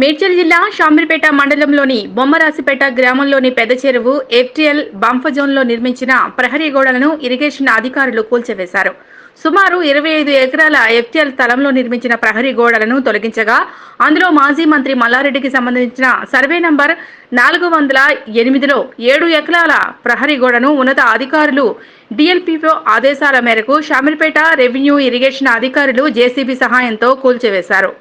మేడ్చల్ జిల్లా షామీర్పేట మండలంలోని బొమ్మరాసిపేట గ్రామంలోని పెద్ద చెరువు ఎఫ్టీఎల్ బంఫ జోన్లో నిర్మించిన ప్రహరీ గోడలను ఇరిగేషన్ అధికారులు కూల్చివేశారు. సుమారు 25 ఎకరాల ఎఫ్టీఎల్ స్థలంలో నిర్మించిన ప్రహరీ గోడలను తొలగించగా అందులో మాజీ మంత్రి మల్లారెడ్డికి సంబంధించిన సర్వే నంబర్ 408లో 7 ఎకరాల ప్రహరీ గోడను ఉన్నత అధికారులు డిఎల్పిఓ ఆదేశాల మేరకు షామీర్పేట రెవెన్యూ ఇరిగేషన్ అధికారులు జేసీబీ సహాయంతో కూల్చివేశారు.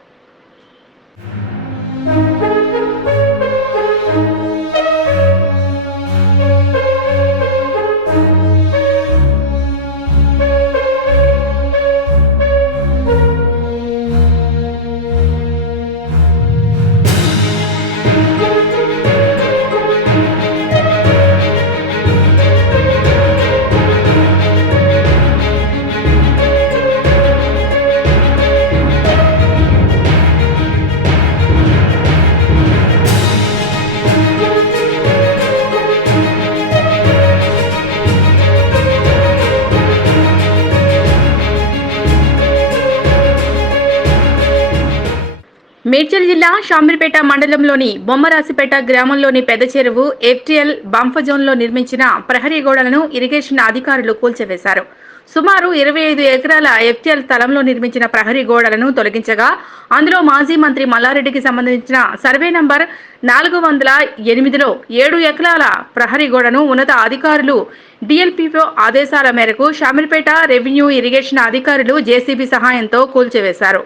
మేడ్చల్ జిల్లా షామీర్పేట మండలంలోని బొమ్మరాసిపేట గ్రామంలోని పెద్ద చెరువు ఎఫ్టీఎల్ బంఫ జోన్లో నిర్మించిన ప్రహరీ గోడలను ఇరిగేషన్ అధికారులు కూల్చివేశారు. సుమారు 25 ఎకరాల ఎఫ్టీఎల్ స్థలంలో నిర్మించిన ప్రహరీ గోడలను తొలగించగా అందులో మాజీ మంత్రి మల్లారెడ్డికి సంబంధించిన సర్వే నంబర్ 408లో 7 ఎకరాల ప్రహరీ గోడను ఉన్నత అధికారులు డిఎల్పిఓ ఆదేశాల మేరకు షామీర్పేట రెవెన్యూ ఇరిగేషన్ అధికారులు జేసీబీ సహాయంతో కూల్చివేశారు.